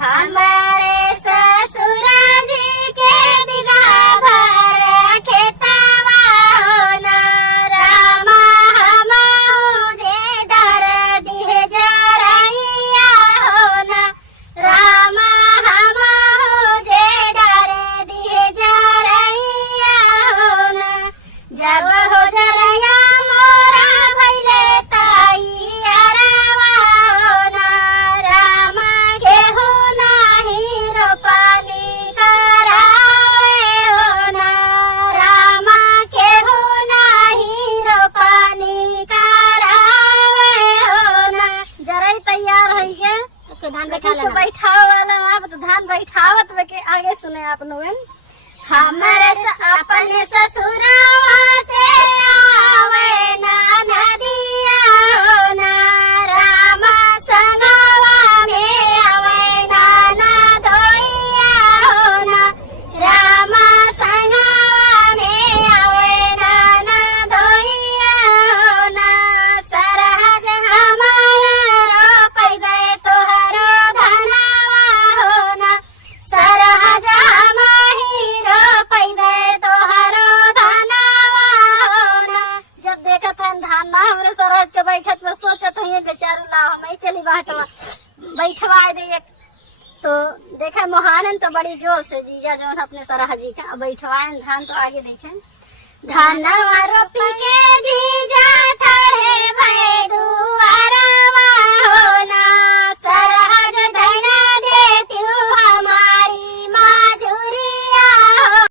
हमारे ससुरा जी के बिगहा भर खेतवा होना रामा हमहु जे डर दिहे जरैया होना रामा हमहु जे डर दिहे जरैया होना जब हो जरैया मोरा भइले तैयारवा होना रामा केहू नाही रोपनी करावे होना रामा केहू नाही रोपनी करावे होना जरई तैयार है के तो धान बैठावे वाला अब तो धान बैठावत के आगे सुने आप लोगन हमारे अपने ससुरावा से आवे ना नदिया होना रामा संगवा में आवे ना धोइया होना रामा संगवा में आवे ना धोइया होना सरहज हमारा रोपैबे तोहरो धनवा होना सरहज हमाही रोपैबे तोहरो धनवा होना जब देखत हम धान ना हमरे सरहज के बैठत में सोचत हई बेचारू ला हम चली बाटवा बैठवा दे एक तो देखे मोहानन तो बड़ी जोर से जीजा जो अपने सरहजी का बैठवाएं धान तो आगे देखें धानवा रोपी के